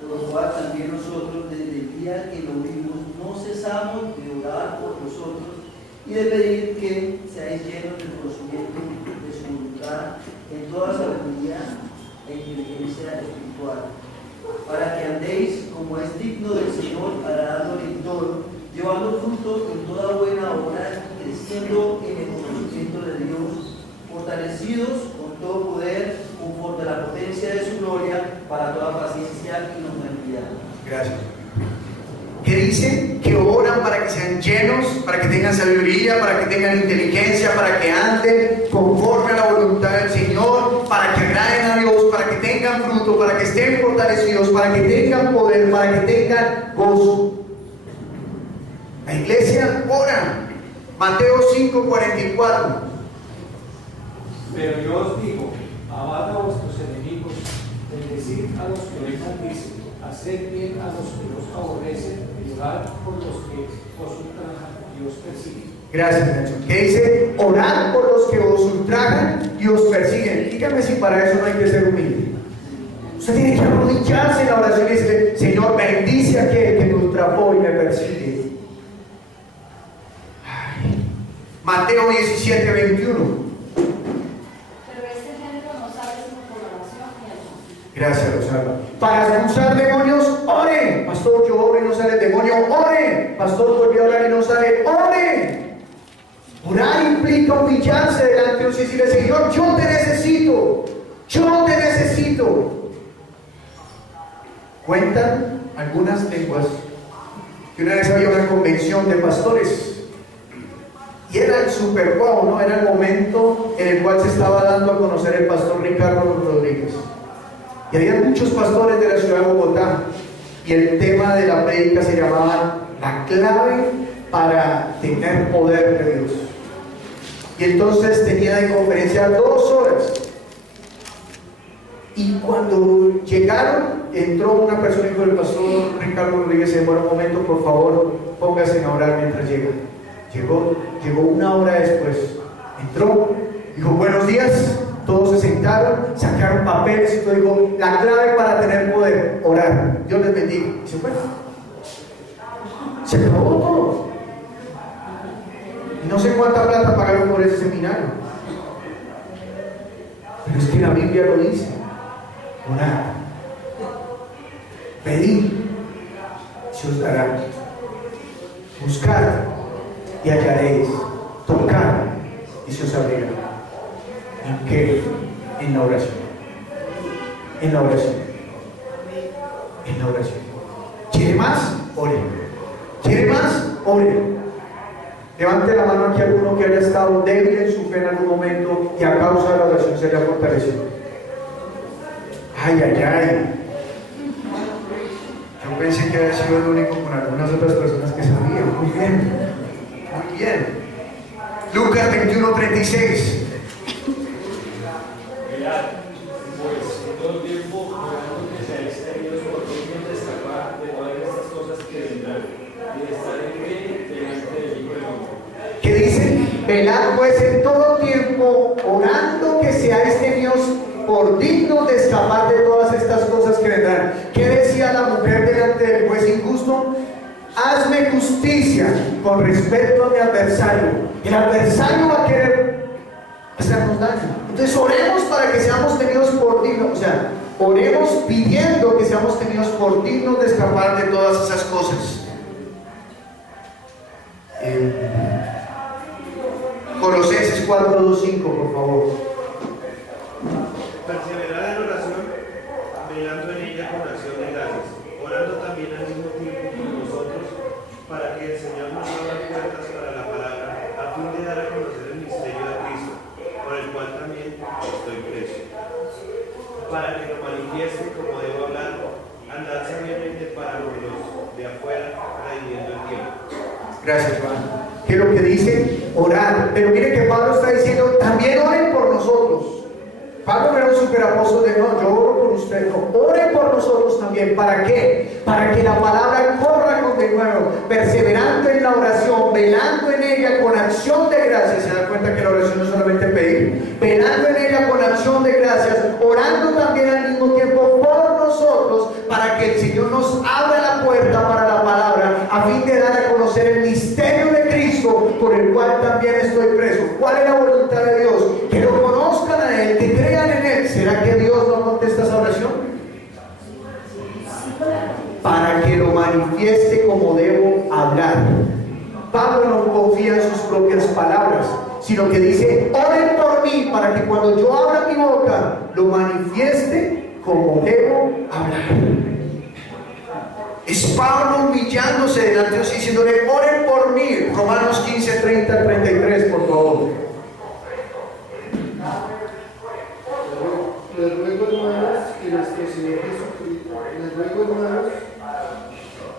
Por lo cual también nosotros, desde el día que lo vimos, no cesamos de orar por vosotros y de pedir que seáis llenos del conocimiento de su voluntad en toda sabiduría e inteligencia espiritual, para que andéis como es digno del Señor, agradándole en todo, llevando fruto en toda buena obra y creciendo en el conocimiento de Dios, fortalecidos con todo poder, conforme a la potencia de su gloria, para toda paciencia y longanimidad. Gracias. ¿Qué dicen? Que oran para que sean llenos, para que tengan sabiduría, para que tengan inteligencia, para que anden conforme a la voluntad del Señor, para que agraden a Dios, para que tengan fruto, para que estén fortalecidos, para que tengan poder, para que tengan gozo. La iglesia ora. Mateo 5, 44. Pero yo os digo, amad a vuestros enemigos, bendecid a los que os maldicen, haced bien a los que os aborrecen, y orad por los que os ultrajan y os persiguen. Gracias, Nacho. ¿Qué dice? Orad por los que os ultrajan y os persiguen. Dígame si para eso no hay que ser humilde. Usted tiene que arrodillarse en la oración y decirle: Señor, bendice a aquel que me ultrajó y me persigue. Ay. Mateo 17, 21. Pero este género no sabe sino por oración y ayuno. Gracias, Rosalba. Para expulsar demonios, ore. Pastor, yo oro y no sale el demonio, ore. Pastor, volví a orar y no sale, ore. Orar implica humillarse delante de Dios y decirle: Señor, yo te necesito. Yo te necesito. Cuentan algunas lenguas que una vez había una convención de pastores y era el super wow, ¿no? Era el momento en el cual se estaba dando a conocer el pastor Ricardo Rodríguez. Y había muchos pastores de la ciudad de Bogotá y el tema de la prédica se llamaba la clave para tener poder de Dios. Y entonces tenía de conferencia 2 horas. Y cuando llegaron, entró una persona y dijo: el pastor Ricardo Rodríguez se demora un momento, por favor, póngase a orar mientras llega. Llegó 1 hora después, entró, dijo: buenos días. Todos se sentaron, sacaron papeles y todo. Dijo: la clave para tener poder, orar. Dios les bendiga. Y se fue. Se acabó todo. Y no sé cuánta plata pagaron por ese seminario. Pero es que la Biblia lo dice. Orar. Pedid, se os dará. Buscad y hallaréis. Tocad y se os abrirá. ¿En qué? En la oración. En la oración. En la oración. ¿Quiere más? Ore. ¿Quiere más? Ore. Levante la mano aquí alguno que haya estado débil en su fe en algún momento y a causa de la oración se haya fortalecido. Ay, ay, ay. Yo pensé que había sido el único con algunas otras personas que sabían. Muy bien. Bien. Lucas 21:36. Mirad, pues en todo tiempo, orando que seáis tenidos por bien de escapar de todas estas cosas que vendrán, y de estar en pie delante del Hijo del Hombre. ¿Qué dice? Velad pues en todo tiempo, orando que seáis tenidos por dignos de escapar de todas estas cosas que vendrán. ¿Qué decía la mujer delante del juez injusto? Hazme justicia con respecto a mi adversario. El adversario va a querer hacernos daño. Entonces oremos para que seamos tenidos por dignos. O sea, oremos pidiendo que seamos tenidos por dignos de escapar de todas esas cosas. Colosenses 4:2-5, por favor. Perseverad en oración, velando en ella con acción de gracias, orando también al mismo tiempo con nosotros, para que el Señor nos abra puertas para la palabra, a fin de dar a conocer el misterio de Cristo, por el cual también estoy preso, para que lo manifieste como debo hablar, andar sabiamente para los de afuera, redimiendo el tiempo. Gracias, Juan. Que lo que dice, orar. Pero mire que Pablo está diciendo, también oren por nosotros. Pablo no era un superapóstol de no, yo oro por usted. No, oren por nosotros también. ¿Para qué? Para que la palabra corra con de nuevo, perseverando en la oración, velando en ella con acción de gracias. Se da cuenta que la oración no es solamente pedir, velando en ella con acción de gracias, orando también al mismo tiempo por nosotros, para que el Señor nos abra la puerta para la palabra, a fin de dar a conocer el misterio de Cristo, por el cual también estoy preso. ¿Cuál es la voluntad de Dios? Que lo conozcan a Él, que crean en Él. ¿Será que Dios no contesta esa oración? Para que lo manifieste como debo hablar. Pablo no confía en sus propias palabras, sino que dice, oren por mí, para que cuando yo abra mi boca, lo manifieste como debo hablar. Es Pablo humillándose delante de Dios y diciéndole, oren por mí. Romanos 15:30-33, por favor. Les ruego, hermanos, que nuestro Señor Jesucristo,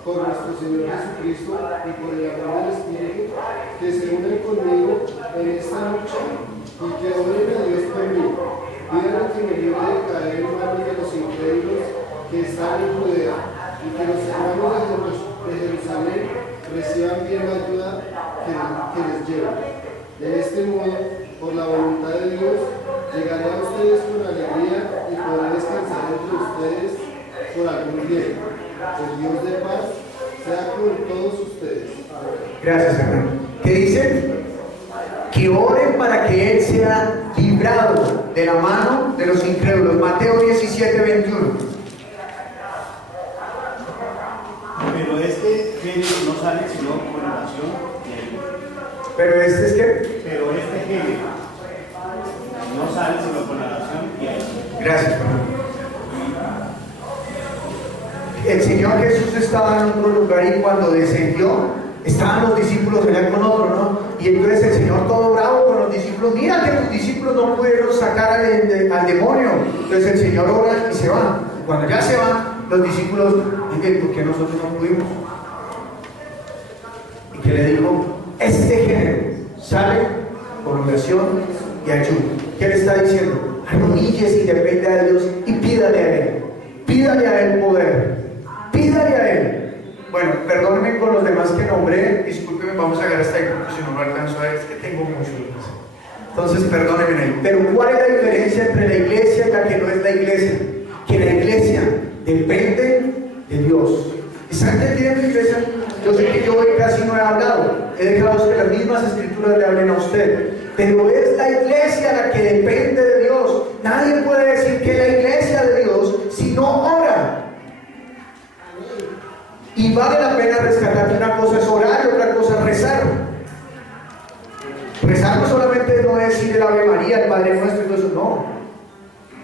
por nuestro Señor Jesucristo y por el amor del Espíritu, que se unen conmigo en esta lucha y que oren a Dios por mí. Pidan que me libre de caer en manos de los incrédulos que están en Judea, y que los hermanos de Jerusalén reciban bien la ayuda que les lleva. De este modo, por la voluntad de Dios, llegaré a ustedes con alegría y podré descansar entre ustedes por algún tiempo. El Dios de paz sea con todos ustedes. Gracias, hermano. ¿Qué dice? Que oren para que Él sea librado de la mano de los incrédulos. Mateo 17:21. Pero este género no sale sino con oración y ayuno. ¿Pero este es qué? Pero este género no sale sino con oración y ayuno. Gracias, hermano. El Señor Jesús estaba en otro lugar y cuando descendió, estaban los discípulos allá con otro, ¿no? Y entonces el Señor todo bravo con los discípulos, mira que tus discípulos no pudieron sacar al demonio. Entonces el Señor ora y se va. Cuando ya se van, los discípulos dicen, ¿por qué nosotros no pudimos? Y que le dijo, este género sale con oración y ayuno. ¿Qué le está diciendo? Arrodíllese y dependa de Dios y pídale a Él. Pídale a Él poder. Pídale a Él. Bueno, perdónenme con los demás que nombré. Discúlpenme, vamos a llegar hasta ahí porque si no lo alcanzo a ver, es que tengo mucho. Entonces, perdónenme ahí. Pero ¿cuál es la diferencia entre la iglesia y la que no es la iglesia? Que la iglesia depende de Dios. ¿Está entendiendo, iglesia? Yo sé que yo hoy casi no he hablado. He dejado que las mismas escrituras le hablen a usted. Pero es la iglesia la que depende de Dios. Nadie puede decir que es la iglesia de Dios si no ora. Y vale la pena rescatar que una cosa es orar y otra cosa es rezar. Rezar no solamente no es decir el Ave María, el Padre Nuestro y todo eso, no.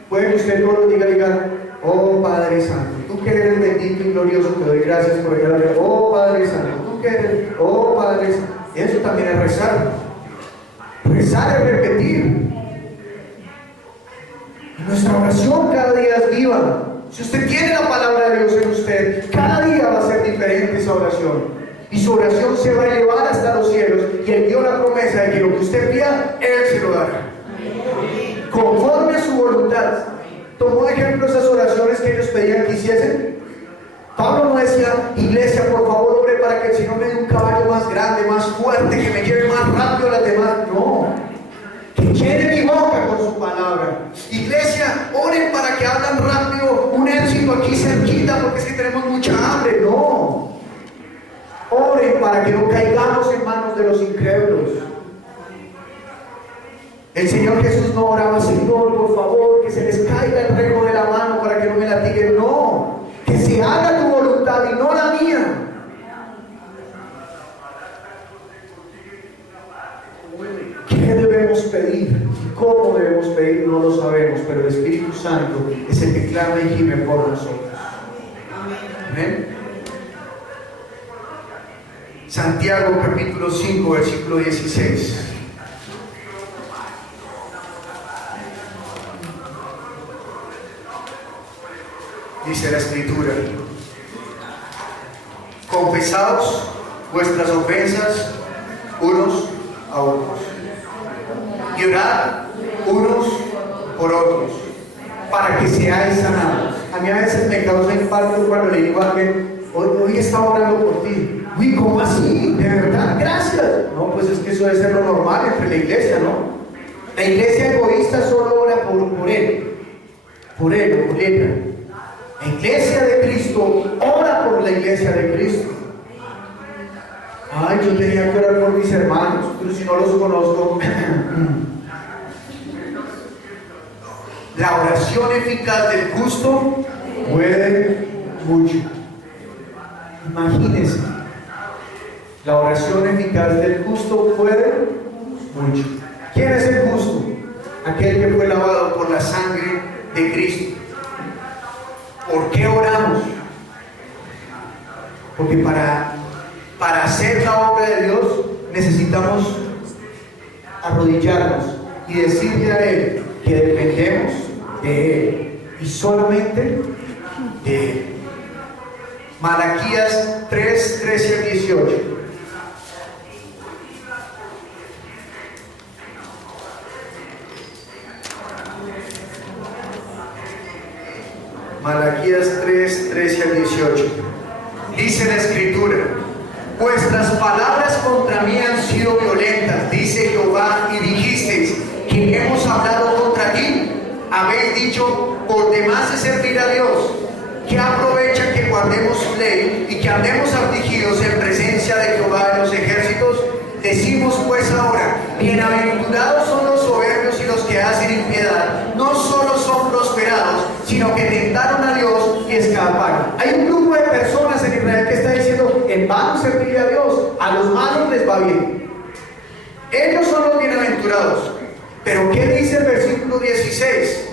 Puede que usted todos los días diga, oh Padre Santo, tú que eres bendito y glorioso, te doy gracias por el Ave. Oh Padre Santo, tú que eres, oh Padre Santo. Eso también es rezar. Rezar es repetir. Nuestra oración cada día es viva. Si usted tiene la palabra de Dios en usted, cada día va a ser diferente esa oración. Y su oración se va a elevar hasta los cielos. Y Él dio la promesa de que lo que usted pida, Él se lo dará. Conforme a su voluntad. Tomó de ejemplo esas oraciones que ellos pedían que hiciesen. Pablo no decía, iglesia, por favor, ore para que el Señor me dé un caballo más grande, más fuerte, que me lleve más rápido a las demás. No. Que llene mi boca con su palabra. Iglesia, oren para que hablan rápido un ejército aquí cerquita, porque es que tenemos mucha hambre. No. Oren para que no caigamos en manos de los incrédulos. El Señor Jesús no oraba, Señor, por favor, que se les caiga el remo de la mano para que no me latiguen. No, que se haga tu voluntad y no la mía. ¿Qué debemos pedir? ¿Cómo debemos pedir? No lo sabemos, pero el Espíritu Santo es el que clama y gime por nosotros. Amén. Santiago capítulo 5, versículo 16. Dice la Escritura: confesaos vuestras ofensas unos a otros y orad unos por otros para que seáis sanados. A mí a veces me causa impacto cuando le digo a alguien, hoy estaba orando por ti. Uy, ¿cómo así? ¿De verdad? Gracias. No, pues es que eso debe ser lo normal entre la iglesia, ¿no? La iglesia egoísta solo ora por él o por ella. La iglesia de Cristo ora por la iglesia de Cristo. Ay, yo tenía que orar por mis hermanos, pero si no los conozco. La oración eficaz del justo puede mucho. Imagínense, la oración eficaz del justo puede mucho. ¿Quién es el justo? Aquel que fue lavado por la sangre de Cristo. ¿Por qué oramos? Porque para hacer la obra de Dios necesitamos arrodillarnos y decirle a Él que dependemos de Él y solamente de Él. Malaquías 3, 13 al 18. Malaquías 3, 13 al 18. Dice la Escritura: vuestras palabras contra mí han sido violentas, dice Jehová, y dijisteis que hemos hablado contra ti. Habéis dicho, por demás de servir a Dios, ¿qué aprovecha que guardemos su ley y que andemos afligidos en presencia de Jehová de los ejércitos? Decimos pues ahora, bienaventurados son los soberbios y los que hacen impiedad. No solo son prosperados, sino que tentaron a Dios y escaparon. Hay un grupo de personas en Israel que está diciendo, en vano servirle a Dios, a los malos les va bien. Ellos son los bienaventurados. Pero ¿qué dice el versículo 16?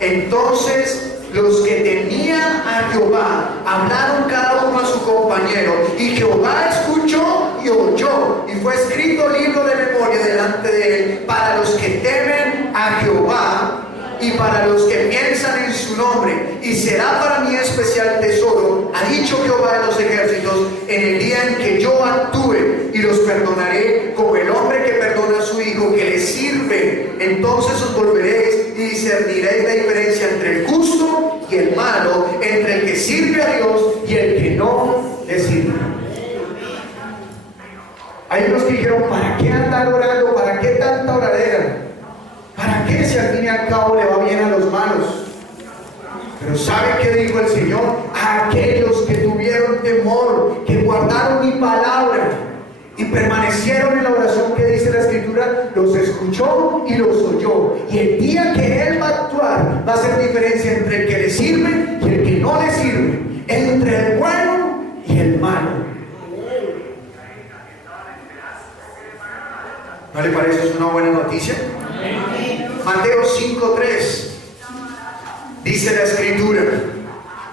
Entonces los que temían a Jehová hablaron cada uno a su compañero, y Jehová escuchó y oyó, y fue escrito libro de memoria delante de él para los que temen a Jehová y para los que piensan en su nombre, y será para mí especial tesoro, ha dicho Jehová de los ejércitos, en el día en que yo actúe, y los perdonaré como el hombre que perdona a su hijo, que le sirve. Entonces os volveréis y discerniréis la diferencia entre el justo y el malo, entre el que sirve a Dios y el que no le sirve. Hay unos que dijeron, ¿para qué andar orando? ¿Para qué tanta oradera? ¿Para qué si al fin y al cabo le va bien a los malos? Pero ¿sabe qué dijo el Señor? A aquellos que tuvieron temor, que guardaron mi palabra y permanecieron en la oración que dice la Escritura, los escuchó y los oyó. Y el día que Él va a actuar, va a hacer diferencia entre el que le sirve y el que no le sirve, entre el bueno y el malo. ¿No le parece eso una buena noticia? Mateo 5:3 dice la Escritura: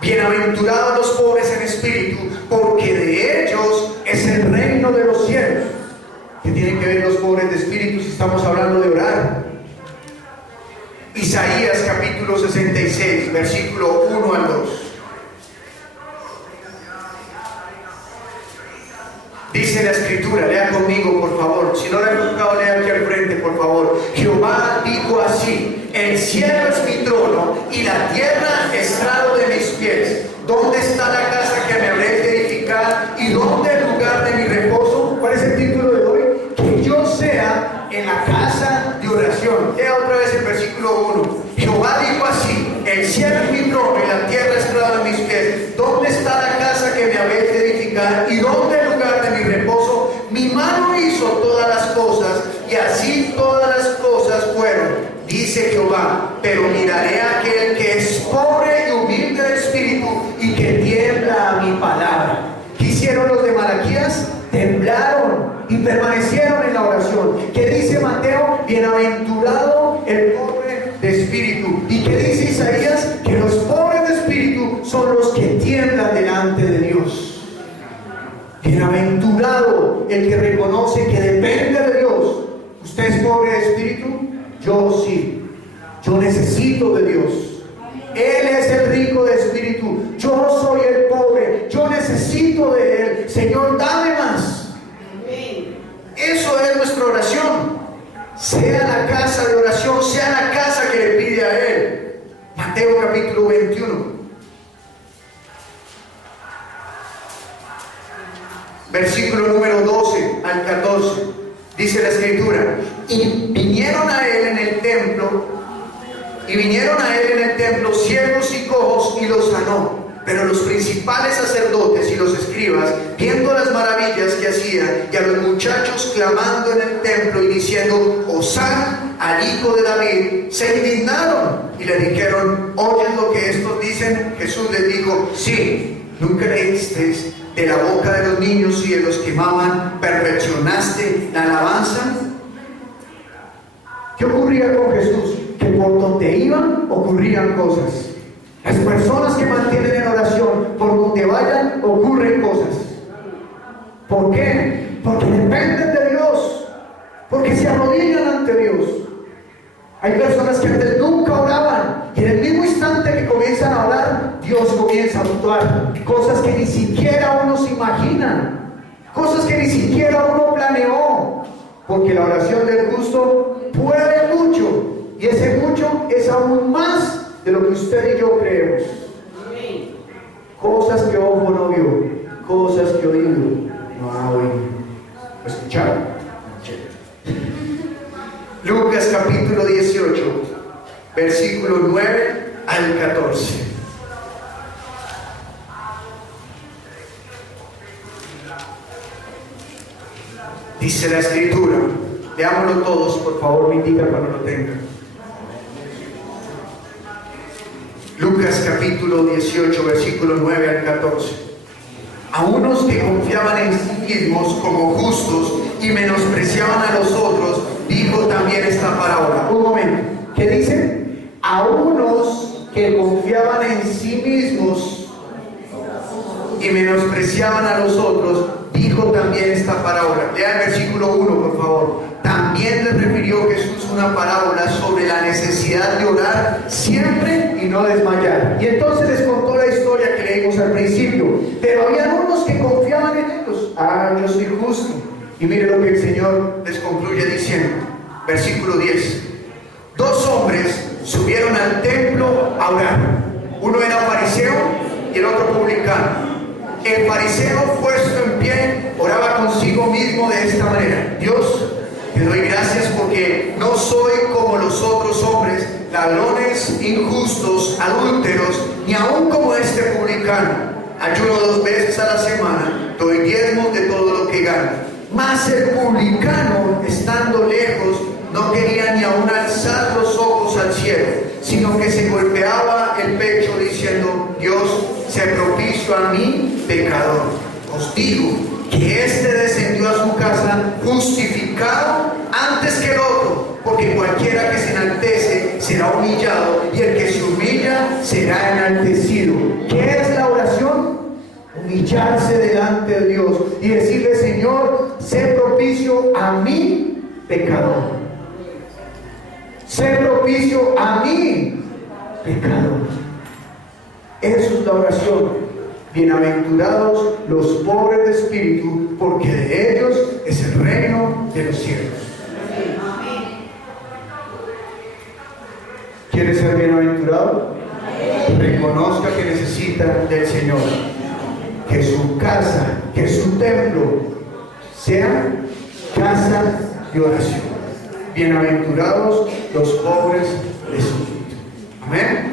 bienaventurados los pobres en espíritu, porque de ellos es el reino de los cielos. ¿Qué tienen que ver los pobres de espíritu si estamos hablando de orar? Isaías capítulo 66, versículo 1 al 2. Dice la escritura, lea conmigo por favor, si no la he buscado, lea aquí al frente por favor. Jehová dijo así: el cielo es mi trono y la tierra estrado de mis pies. ¿Dónde está la casa que me habréis de edificar y dónde el lugar de mi reposo? ¿Cuál es el título de hoy? Que yo sea en la casa de oración. Lea otra vez el versículo 1. Jehová dijo así: el cielo es mi trono y la tierra estrado de mis pies. ¿Dónde está la casa que me habéis de edificar y dónde el lugar de mi reposo? Mi mano hizo todas las cosas y así todas las cosas fueron. Dice Jehová: pero miraré a aquel que es pobre y humilde de espíritu y que tiembla a mi palabra. ¿Qué hicieron los de Malaquías? Temblaron y permanecieron en la oración. ¿Qué dice Mateo? Bienaventurado el pobre de espíritu. ¿Y qué dice Isaías? Que los pobres de espíritu son los que tiemblan delante de Dios. Bienaventurado el que reconoce que depende de Dios. ¿Usted es pobre de espíritu? Yo sí. Yo necesito de Dios. Él es el rico de espíritu. Yo soy el pobre. Yo necesito de Él. Señor, dame más. Eso es nuestra oración. Sea la casa de oración, sea la casa que le pide a Él. Mateo capítulo 21. Versículo número 12 al 14. Dice la escritura: y vinieron a él en el templo ciegos y cojos y los sanó. Pero los principales sacerdotes y los escribas, viendo las maravillas que hacía, y a los muchachos clamando en el templo y diciendo: Hosana al hijo de David, se indignaron y le dijeron: ¿oyes lo que estos dicen? Jesús les dijo: sí. ¿Nunca leísteis de la boca de los niños y de los que maman perfeccionaste la alabanza? ¿Qué ocurría con Jesús? Que por donde iban ocurrían cosas. Las personas que mantienen en oración, por donde vayan ocurren cosas. ¿Por qué? Porque dependen de Dios, porque se arrodillan ante Dios. Hay personas que antes nunca oraban y en el mismo instante que comienzan a orar, Dios comienza a actuar. Cosas que ni siquiera uno se imagina, cosas que ni siquiera uno planeó, porque la oración del justo puede mucho, y ese mucho es aún más de lo que usted y yo creemos. Cosas que ojo no vio, cosas que oído no ha oído. ¿Escucharon? Lucas capítulo 18, versículo 9 al 14. Dice la escritura, leámoslo todos, por favor, me indica cuando lo tengan. Lucas capítulo 18, versículo 9 al 14. A unos que confiaban en sí mismos como justos y menospreciaban a los otros, dijo también esta parábola. Un momento, ¿qué dice? A unos que confiaban en sí mismos y menospreciaban a los otros, dijo también esta parábola. Lea el versículo 1, por favor. También les refirió Jesús una parábola sobre la necesidad de orar siempre y no desmayar. Y entonces les contó la historia que leímos al principio. Pero había unos que confiaban en ellos. Yo soy justo. Y mire lo que el Señor les concluye diciendo. Versículo 10. Dos hombres subieron al templo a orar. Uno era fariseo y el otro publicano. El fariseo, puesto en pie, oraba consigo mismo de esta manera: Dios, te doy gracias porque no soy como los otros hombres, ladrones, injustos, adúlteros, ni aun como este publicano. Ayuno 2 veces a la semana, doy diezmos de todo lo que gano. Mas el publicano, estando lejos, no quería ni aun alzar los ojos al cielo, sino que se golpeaba el pecho diciendo: Dios, sé propicio a mí, pecador. Os digo que éste descendió a su casa justificado antes que el otro, porque cualquiera que se enaltece será humillado, y el que se humilla será enaltecido. ¿Qué es la oración? Humillarse delante de Dios y decirle: Señor, sé propicio a mí, pecador. Sé propicio a mí, pecador. Eso es la oración. Bienaventurados los pobres de espíritu, porque de ellos es el reino de los cielos. ¿Quieres ser bienaventurado? Reconozca que necesita del Señor. Que su casa, que su templo sea casa de oración. Bienaventurados los pobres de espíritu. Amén.